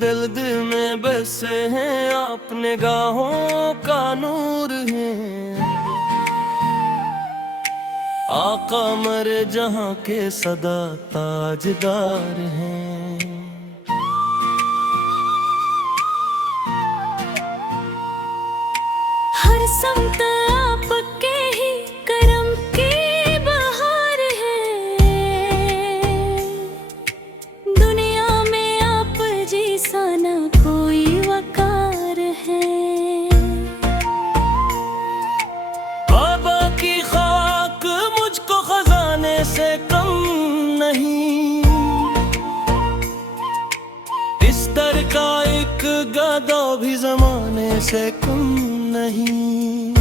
दिल में बसे हैं, आप निगाहों का नूर हैं। आका मरे जहां के सदा ताजदार हैं। हर समत आपके ही करम की बहार है। दुनिया में आप जैसा ना कोई वकार है। बाबा की खाक मुझको खजाने से कम नहीं, इस दर का एक गदा भी जमाने से कम नहीं।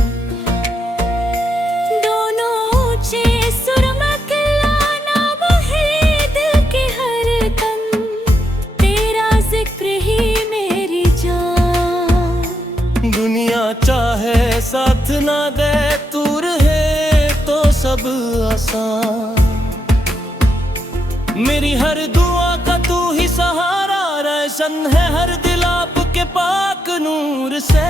दोनों ऊंचे सुर में खिलाना मुहीद की हर दम, तेरा जिक्र ही मेरी जान। दुनिया चाहे साथ ना दे, तू रहे तो सब आसान। मेरी हर दुआ का तू ही सहारा, रोशन है हर दिल आपके पाक नूर से।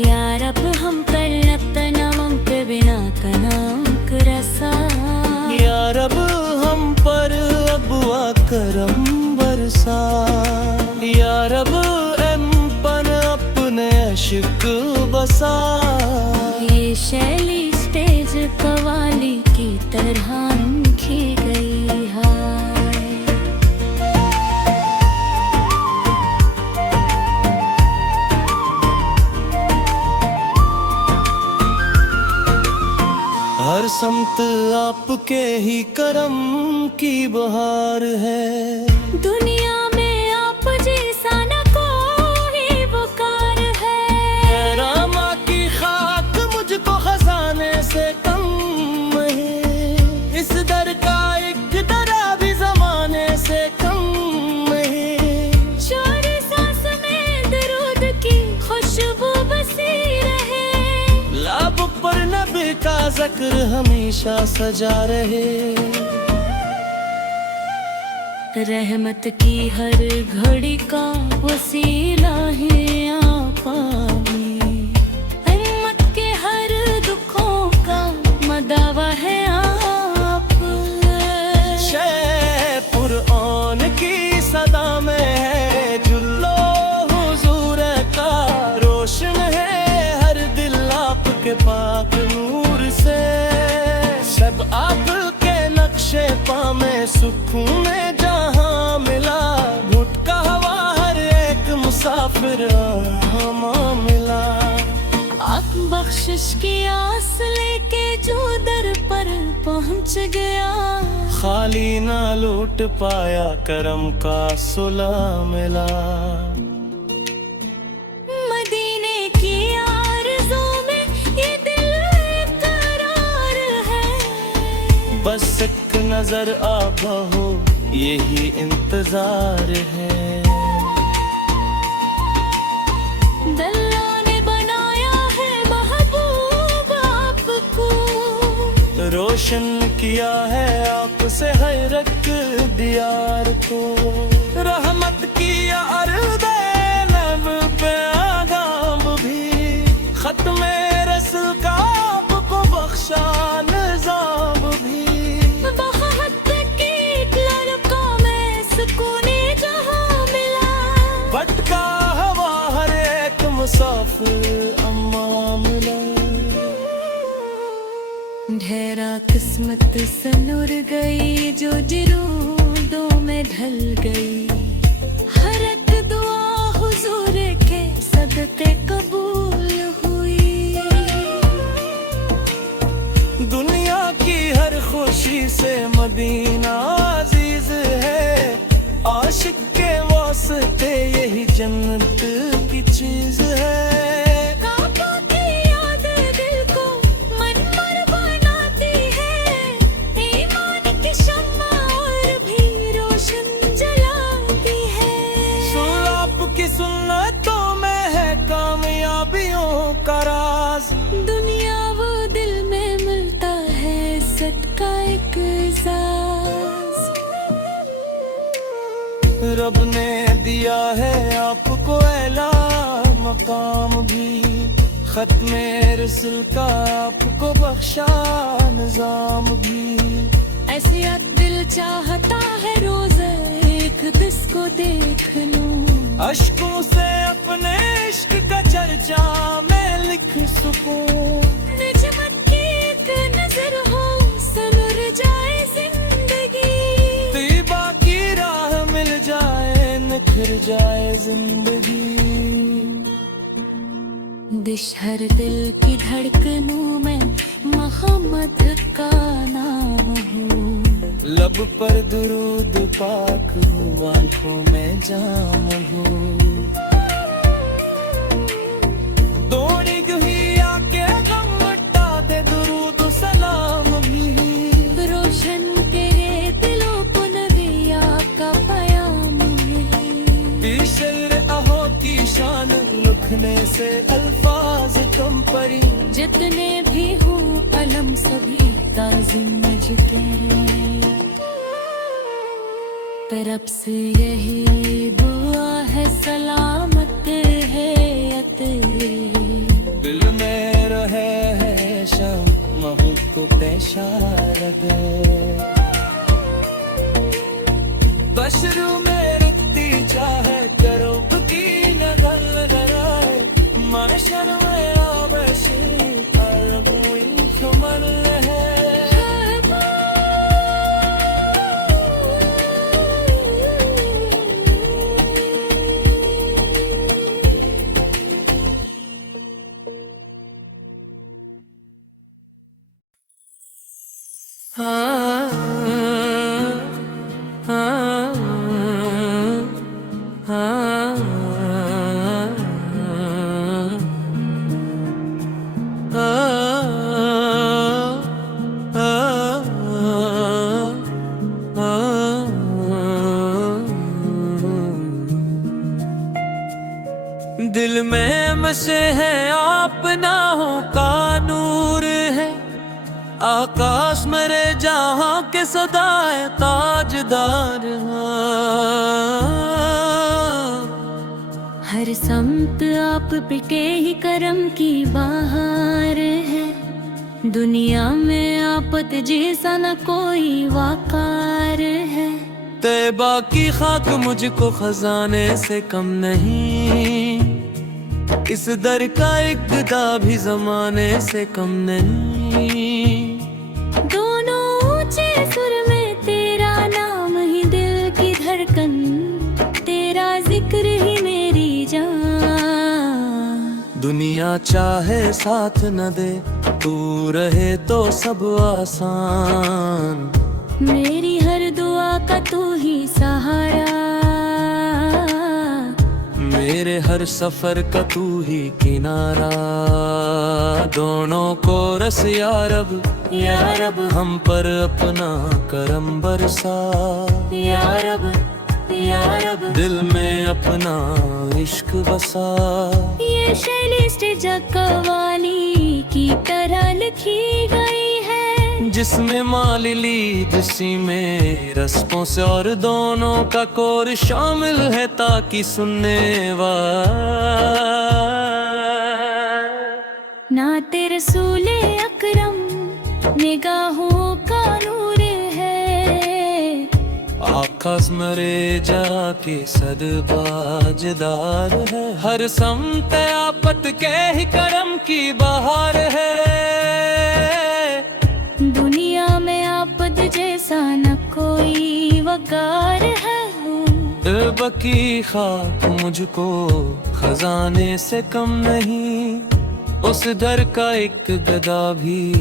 यार अब हम पर अपना मुंक बिना कनाम करसा। यार अब हम पर अब करम बरसा। यार अब एम पर अपने इश्क बसा। ये शैली स्टेज कवाली की तरह खी गई हाय। हर समत आपके ही करम की बहार है। दुनिया में आप जैसा न कोई वकार है। रामा की खाक मुझको खजाने से कम है, इस दर का एक दरा भी जमाने से कम है। शोर सांस में दरूद की खुशबू बसी रहे। लाब पर नबी का जिक्र हमेशा सजा रहे। रहमत की हर घड़ी का वसीला है आप आमीन। उम्मत के हर दुखों का मदावा है आप। शे कुरआन की सदा में है जुल्लो हुजूर का, रोशन है हर दिल आपके पाक नूर से। सब आपके नक्शे पा में सुकून जहां मिला, भुटका हवा हर एक मुसाफिर हमा मिला। आप बख्शिश की आस लेके जो दर पर पहुंच गया, खाली ना लूट पाया करम का सुला मिला। मदीने की आरज़ू में ये दिल करार है। बस एक नजर आप हो यही इंतजार है। अल्लाह ने बनाया है महबूब आपको, रोशन किया है आपसे हैरत दियार को। रहमत की अर्ज़ लब पे आगाम भी, खत्म रसूल का आपको बख्शा निज़ाम भी। बहुत की लड़कों में सुकून जहां मिला, भटका हवा हर एक मुसाफिर अम्मा मिला। ढेरा किस्मत सनुर गई जो जिरूदों में ढल गई। हर एक दुआ हुजूर के सदके कबूल हुई। दुनिया की हर खुशी से मदीना अजीज है, आशिक के वास्ते यही जन्नत की चीज है। काबा की याद दिल को मनमर बनाती है, ईमान की शम्मा और भी रोशन जलाती है। सुन आपकी सुन्नतों में है कामयाबियों का राज। दुनिया वो दिल में मिलता है इज्जत का एक इज़्ज़त। रब ने दिया है आपको एला मकाम भी, खत्मे रसूल का आपको बख्शा निजाम भी। ऐसे दिल चाहता है रोज एक दिसको देख लूं, अश्कों से अपने इश्क का चर्चा मैं लिख सकूं। निजमत की एक नजर हो सनुर जाए जिंदगी, तैयबा की राह मिल जाए निखर जाए जिंदगी। दिश हर दिल की धड़कनों में मोहम्मद का नाम हूँ, लब पर दुरूद पाक हूँ, आंखों में जाम हूँ। दौड़ी गही आके गम मिटा दे दुरूद सलाम भी, रोशन तेरे दिलों को नबिया का पयाम है। शेर अहो की शान लिखने से अल्फाज कम परी, जितने भी हूँ कलम सभी ताज़िम मुझके, तरफ से यही दुआ है सलामत है अत, दिल में रहे है शाम को पेशारद। बशरू में रखती चाहे करो की नगल गराए, माशर में आबशी अरब खुमर है। दिल में मसे है आप नाहों का नूर है, आकाश मेरे जहां के सदाए ताजदार हर समत आप पिटे ही करम की बहार है, दुनिया में आपत जैसा न कोई वाकार है। तैयबा की खाक मुझको खजाने से कम नहीं, इस दर का एक गदा भी जमाने से कम नहीं। दोनों ऊंचे सुर में तेरा नाम ही दिल की धड़कन, तेरा जिक्र ही मेरी जान। दुनिया चाहे साथ न दे, तू रहे तो सब आसान, मेरी हर दुआ का तू ही सहारा, मेरे हर सफर का तू ही किनारा। दोनों को रस या रब हम पर अपना करम बरसा, या रब दिल में अपना इश्क बसा। ये शैलिस्ट जग कवाली की तरह लिखी गई है, जिसमें माली लीदसी में रस्मों से और दोनों का कोर शामिल है, ताकि सुनने नाते रसूले अकरम निगाहों का नूर है, आकाश मरे जाके सदबाजदार है। हर समत आपत के ही करम की बहार है, दुनिया में आपद जैसा न कोई वकार है। बकी खाक मुझको खजाने से कम नहीं, उस दर का एक गदा भी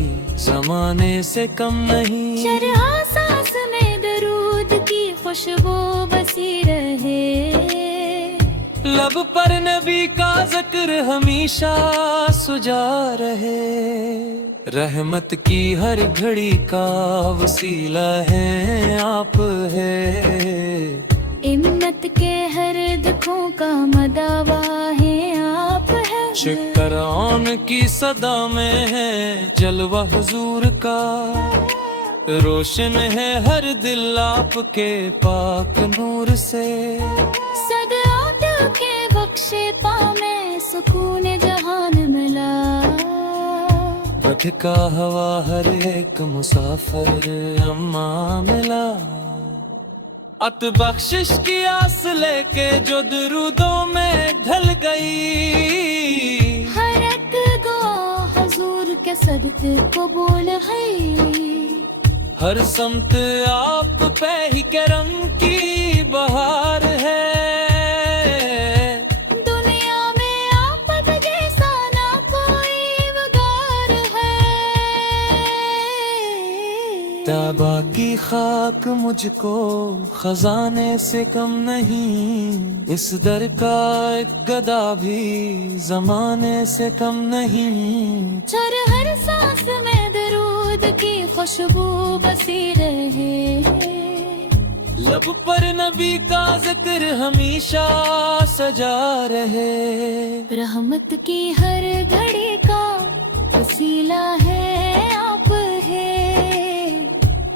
जमाने से कम नहीं। शरहा सांस में दरूद की खुशबू बसी रहे, लब पर नबी का जिक्र हमेशा सुजा रहे। रहमत की हर घड़ी का वसीला है आप है, इम्मत के हर दुखों का मदावा है आप है। शुक्रान की सदा में है जलवा हुजूर का, रोशन है हर दिल आपके पाक नूर से। सदात के बख्शे पामे सुकून जहान मिला। भटका हवा हर एक मुसाफिर अम्मा मिला। अत बख्शिश की आस लेके जो दरूदों में ढल गई। हर एक गो हजूर के सदके कबूल है। हर समत आप पे ही करम की बहार है। दुनिया में आप जैसा ना कोई वगार है। तैबा की खाक मुझको खजाने से कम नहीं। इस दर का एक गदा भी जमाने से कम नहीं। चर हर सांस में दरूद की खुशबू बसी रहे। लब पर नबी का जिक्र हमेशा सजा रहे। रहमत की हर घड़ी का वसीला है आप है।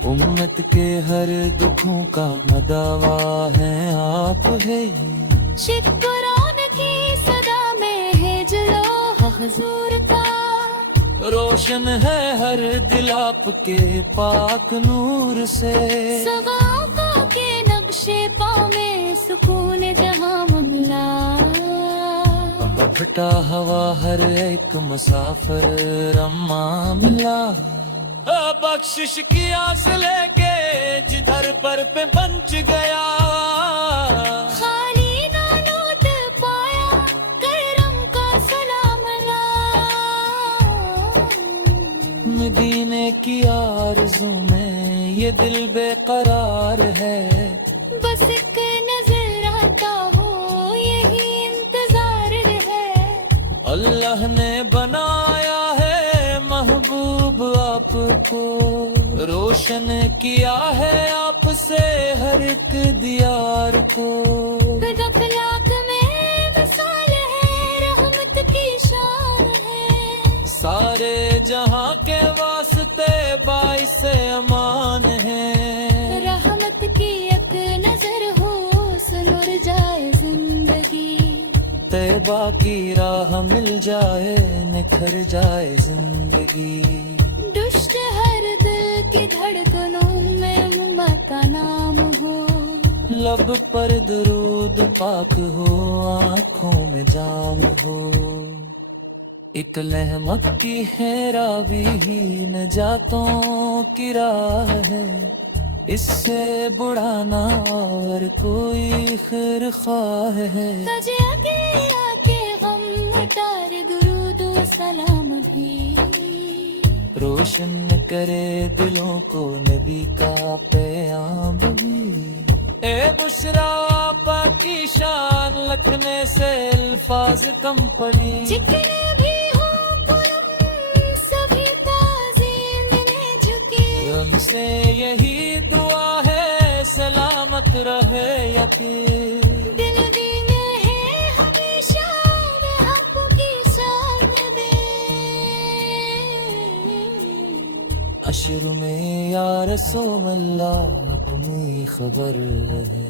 उम्मत के हर दुखों का मदावा है आप है। शुक्रान की सदा में है जलो हुजूर का। रोशन है हर दिल आपके पाक नूर से। सगाओं के नक्शे पाँव में सुकून जहां मंगला। भटका हवा हर एक मुसाफिर अम्मा मिला। बख्शिश की आस लेके जिधर पर पे बंच गया। खाली ना लौट पाया करम का सलाम ला। मदीने की आरज़ू में ये दिल बेकरार है। बस एक नजर आता हो यही इंतजार है। अल्लाह ने बनाया है महबूब आपको। रोशन किया है आपसे हर एक दियार को। अखलाक में मिसाल है रहमत की शान है। सारे जहां के वास्ते बाइस अमान है। रहमत की एक नजर हो सुनुर जाए जिंदगी। तैबा की राह मिल जाए निखर जाए जिंदगी। दुष्ट हर दिल की धड़कनों में मुम्बा का नाम हो। लब पर दरूद पाक हो आँखों में जाम हो। एक लहमत की है रावी ही नजातों की राह है। इससे बुढ़ाना और कोई खैर ख्वाह है। सजे आके आके गम उतार दुरूद व सलाम भी। रोशन करे दिलों को नबी का पैगाम भी। ए बुशरा आपा की शान लखने से अल्फाज कम पड़ी। जितने भी हो पुरम सभी ताज़ीम में झुके। रब से यही दुआ है सलामत रहे यकीन। दिल भी में है हमेशा में हक की शान दे। अशर में या रसूल अल्लाह अपनी खबर है।